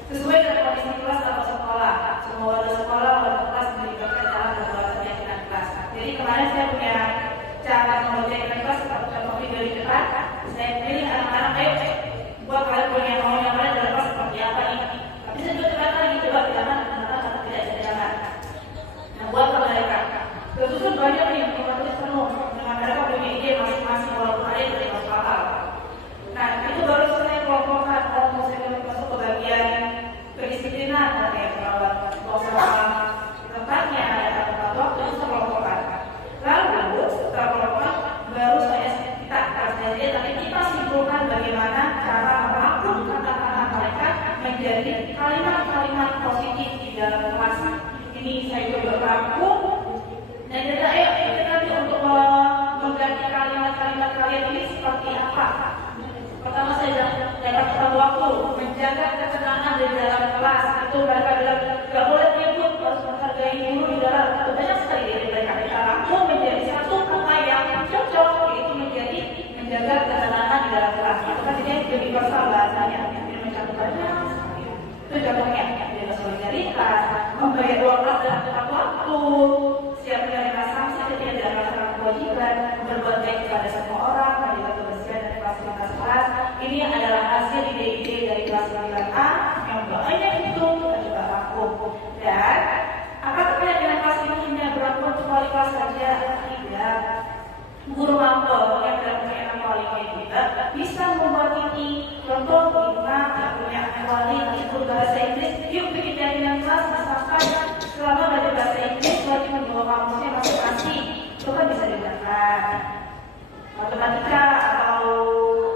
Sesuai dengan kondisi kelas atau sekolah, semua warga sekolah warga kelas melibatkan cara membuat keyakinan kelas. Jadi kemarin saya punya cara membuat keyakinan kelas seperti contoh video di depan. Saya pilih anak-anak, ayo buat kalian punya mau yang lain dalam kelas seperti apa ini. Tapi saya juga ternyata lagi coba bilangan kata tidak dan jangan. Nah, buat mereka. Terus banyak nih otomatis penuh dengan mereka punya ide masing-masing walaupun ada yang tidak masuk akal. Nah, itu baru saya kelompokkan kalau saya masuk ke bagian kedisiplinan, kayak perawat usaha tempatnya ada tempat waktu itu kelompokkan. Lalu setelah kelompokkan baru saya tapi kita simpulkan bagaimana cara merangkum kata-kata mereka menjadi kalimat-kalimat positif di dalam kelas berlaku. Dan kita nanti untuk mengganti kalimat-kalimat kalian ini seperti apa. Pertama saya dapat waktu menjaga ketenangan di dalam kelas. Itu mereka bilang gak boleh ribut, harus menghargai guru di dalam. Itu banyak sekali dari mereka. Kita langsung menjadi satu kata yang cocok, yaitu menjaga ketenangan di dalam kelas. Itu kan ini universal bahasanya. Tidak mencakup itu contohnya. Dia solidaritas, membayar uang kelas dalam tepat waktu, siap menerima sanksi ketika tidak melaksanakan kewajiban, berbuat baik kepada semua orang, menjaga kebersihan dan fasilitas kelas. Ini adalah hasil ide-ide dari kelas 9A yang banyak itu kita coba rangkum. Dan apakah dengan kelas ini hanya berlaku untuk wali kelas saja? Tidak. Guru mapel yang tidak punya anak wali kayak kita bisa membuat ini. Contoh kita yang punya anak wali itu bahasa Inggris, yuk bikin jaringan kelas misalkan selama belajar bahasa Inggris wajib membawa kamusnya masing-masing. Itu kan bisa digunakan. Matematika atau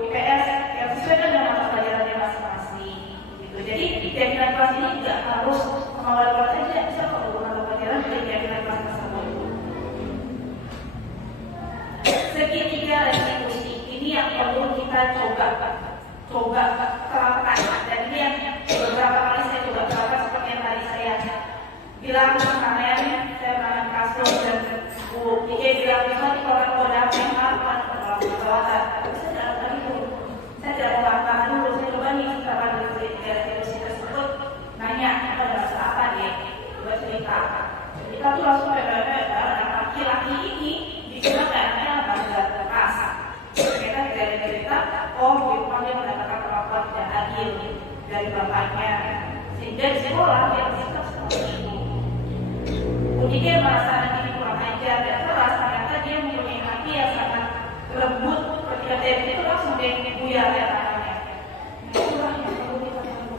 IPS yang sesuai dengan mata pelajarannya masing-masing. Gitu. Jadi jaringan kelas ini tidak harus mengawal kelas saja, bisa kalau mata pelajaran dari jaringan kelas tersebut. Segitiga restitusi ini yang perlu kita coba terapkan. Dan ini yang beberapa kali saya coba terapkan seperti yang tadi saya bilang kemarin saya pernah kasus dan Bu dia bilang bisa di koran-koran yang apa perawatan. Saya tidak melakukan dulu. Saya coba nih setelah dari restitusi tersebut nanya apa ada masalah apa dia buat cerita. Kita tuh langsung laki-laki ini bisa kayaknya bangga keras. Kita dari cerita, oh dia mendapatkan perlakuan tidak adil dari bapaknya, sehingga di sekolah dia bersikap seperti ini. Kemudian dia merasa diri kurang ajar dan keras, ternyata dia mempunyai hati yang sangat lembut. Ketika dia itu langsung dia buyar ya tangannya. Itulah yang perlu kita lakukan.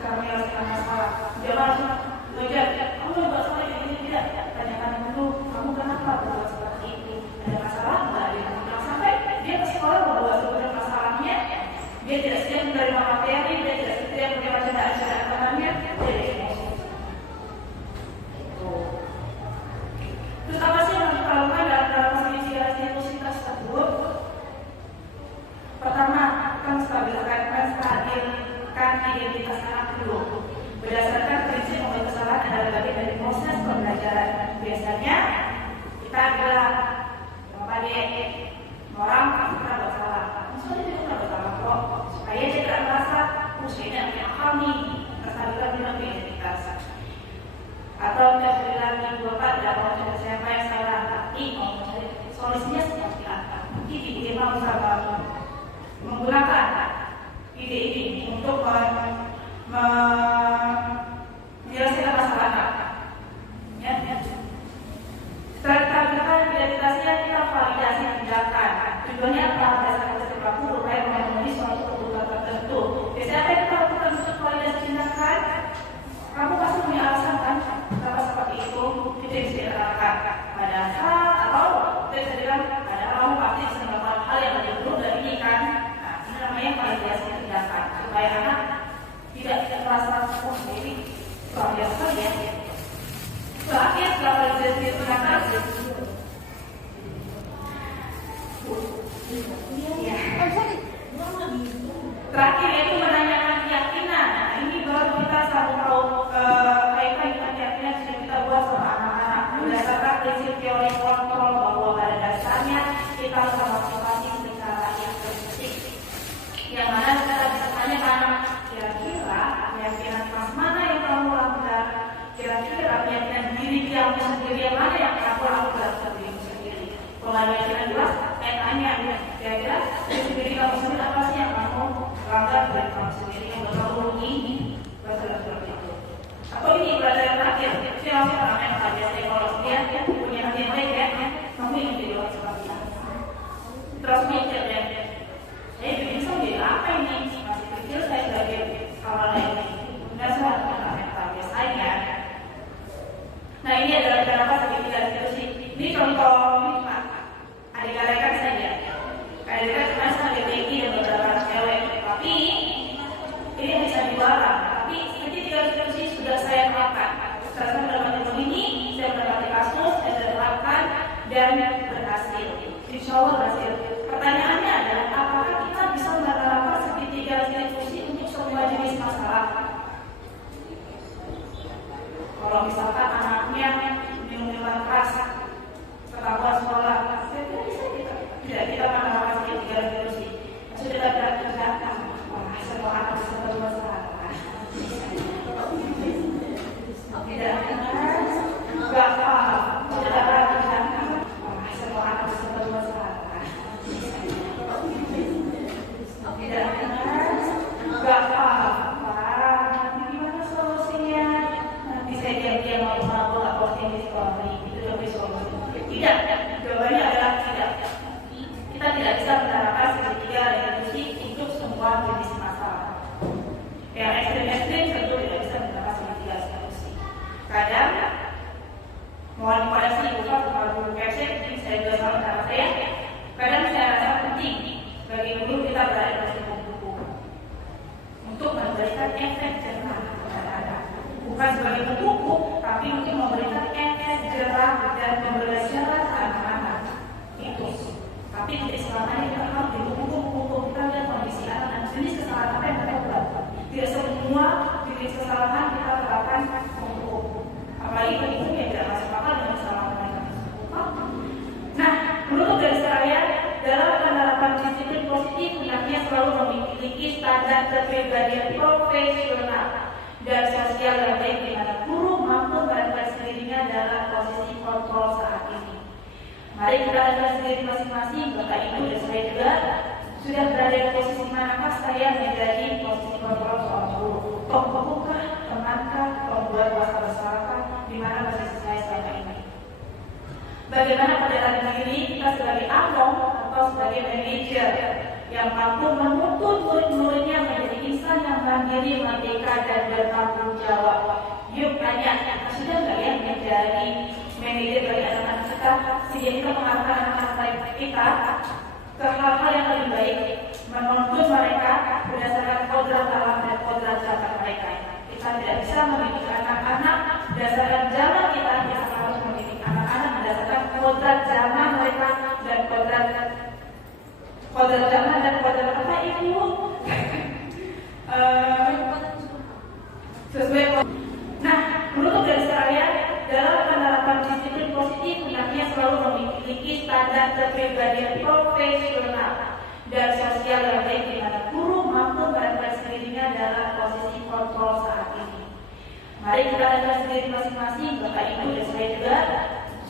Cara menyelesaikan masalah. Jangan langsung belajar. Kamu nggak salah ini tidak. Tanyakan dulu, kamu kenapa berbuat seperti ini? Ada masalah nggak? Jangan sampai dia ke sekolah membawa sebenarnya masalahnya. Dia tidak siap menerima materi, dia tidak siap menerima candaan-candaan temannya, dia emosi. Terus apa sih yang kita lakukan dalam kondisi restitusi tersebut? Pertama, kita menstabilkan identitas anak dulu. Berdasarkan prinsip membuat kesalahan adalah bagian dari proses pembelajaran. Biasanya kita bilang, Bapak Dek, orang kita buat salah. Maksudnya dia tidak buat salah kok. Supaya dia tidak merasa, ini yang akal nih, terstabilkan dulu identitas. Atau kita bilang, Bapak tidak mau cari siapa yang salah, tapi mau cari solusinya seperti apa. Nanti dibikin mau sama menggunakan ide ini untuk menyelesaikan masalah anak. Setelah kita identitasnya, kita validasi tindakan. Tujuannya apa? Berdasarkan prinsip guru yang memenuhi suatu kebutuhan tertentu. Biasanya apa yang kita lakukan untuk validasi tindakan? Kamu pasti punya alasan kan? Kenapa seperti itu? Kita bisa diterapkan. Padahal atau kita bisa bilang, padahal kamu pasti bisa melakukan hal yang lebih buruk dari ini kan? Nah, ini namanya validasi tindakan. Supaya anak tidak merasa oh ini luar biasa ya. Terakhir setelah validasi tindakan, terakhir itu menanyakan keyakinan. Nah, ini baru kita selalu tahu kaitan dengan keyakinan yang kita buat sama anak-anak. Berdasarkan prinsip teori kontrol bahwa pada dasarnya kita harus memotivasi secara yang terpenting. Yang mana kita bisa tanya anak, kira-kira keyakinan pas mana yang kamu lakukan? Kira-kira keyakinan diri kamu sendiri yang mana yang kamu lakukan sendiri? Kalau ada keyakinan jelas, saya tanya, kira-kira diri kamu sendiri apa sih yang kamu langgar dari kamu sendiri yang kamu rugi? Bahasa seperti itu. Atau ini pelajaran terakhir, siapa orang yang biasa kalau dia punya hati yang baik ya, kamu ingin jadi orang seperti apa? Terus mikir ya, saya bisa jadi apa ini? Masih kecil saya sebagai hal lain. Nggak salah dengan mental biasanya. Nah ini adalah kenapa segitiga restitusi. Ini contoh adik-adikan saja. Adik-adikan cuma sekali tinggi dan beberapa cewek. Tapi ini bisa dilarang. Tapi segitiga restitusi sudah saya terapkan. Setelah saya mendapatkan ini, saya semua jenis masalah. Yang ekstrim-ekstrim tentu tidak bisa mendapat mitigasi solusi. Kadang mohon koreksi bukan kalau guru PSC, ini saya juga sama cara saya. Kadang saya rasa penting bagi guru kita berada di buku untuk memberikan efek jerah kepada anak. Bukan sebagai buku, tapi untuk memberikan efek jerah dan pembelajaran anak-anak. Itu. Tapi tidak selamanya kita harus di buku-buku kita lihat kondisi anak dan jenis kesalahan apa yang mereka buat. Tidak semua jenis kesalahan kita terapkan untuk apalagi bagi guru yang tidak masuk akal dengan kesalahan mereka. Nah, menurut dari saya dalam penerapan disiplin positif hendaknya selalu memiliki standar kepribadian profesional dan sosial yang baik di mana guru mampu menempatkan dirinya dalam posisi kontrol saat ini. Mari kita lihat sendiri masing-masing, Bapak Ibu dan saya juga sudah berada di posisi manakah saya menjadi posisi kontrol soal guru. Tokohkah, temankah, pembuat bahasa bersalah, di mana posisi saya selama ini? Bagaimana perjalanan diri kita sebagai among atau sebagai manajer yang mampu menuntut murid-muridnya menjadi insan yang mandiri, merdeka dan bertanggung jawab. Yuk tanya, sudah nggak ya menjadi manajer bagi anak-anak kita sehingga kita mengarahkan anak-anak kita ke hal-hal yang lebih baik, menuntut mereka berdasarkan kodrat alam dan kodrat zakat mereka. Kita tidak bisa mendidik anak-anak berdasarkan jalan kita harus mendidik anak-anak berdasarkan kodrat zaman mereka dan kodrat zaman dan kodrat apa itu sesuai. Nah, menurut dari saya dalam penerapan disiplin positif hendaknya selalu memiliki standar kepribadian profesional dan sosial yang baik di mana guru mampu menempatkan dirinya dalam posisi kontrol saat ini. Mari kita lihat sendiri masing-masing, Bapak Ibu dan saya juga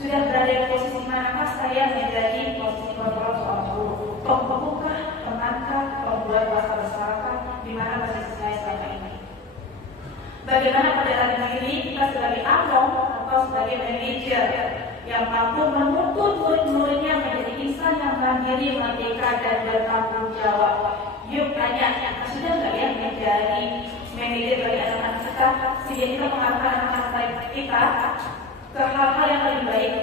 sudah berada di posisi manakah saya menjadi posisi kontrol soal guru. Tokohkah, temankah, pembuat bahasa bersalah, di mana posisi saya selama ini? Bagaimana perjalanan diri kita sebagai among atau sebagai manajer yang mampu menuntut murid-muridnya menjadi insan yang mandiri, merdeka dan bertanggung jawab. Yuk tanya, sudah nggak ya menjadi manajer bagi anak-anak kita sehingga kita mengarahkan anak-anak kita ke hal-hal yang lebih baik,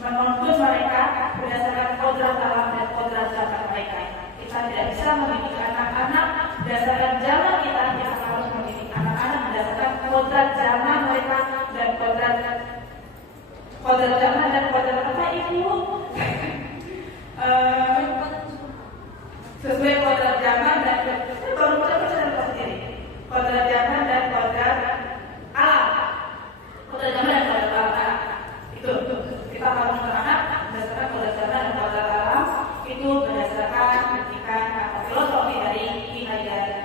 menuntut mereka berdasarkan kodrat alam dan kodrat zakat mereka. Kita tidak bisa mendidik anak-anak berdasarkan jalan kita harus mendidik anak-anak berdasarkan kodrat zaman mereka dan kodrat zaman dan kodrat apa itu sesuai kodrat zaman dan kodrat sendiri, kodrat zaman dan kodrat alam, kodrat zaman dan kodrat alam itu kita harus anak berdasarkan kodrat zaman dan kodrat alam itu berdasarkan pendidikan atau filosofi dari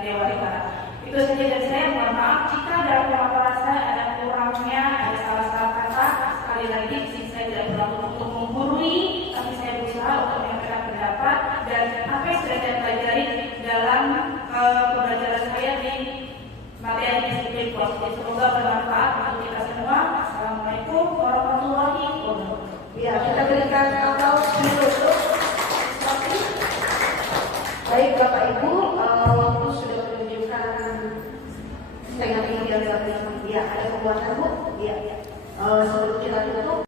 Dewa Barat. Itu saja dari saya. Mohon maaf jika dalam pemaparan saya ada kurangnya, ada salah-salah kata. Sekali lagi di sini saya tidak berlaku untuk menggurui, tapi saya berusaha untuk menyampaikan pendapat dan apa yang sudah saya pelajari dalam pembelajaran saya di materi disiplin positif. Semoga bermanfaat untuk kita semua. Assalamualaikum warahmatullahi wabarakatuh. Ya, kita berikan aplaus dulu. Baik Bapak Ibu, waktu sudah menunjukkan setengah 3 ya, ada pembuatan Bu. Ya, sebelum kita tutup.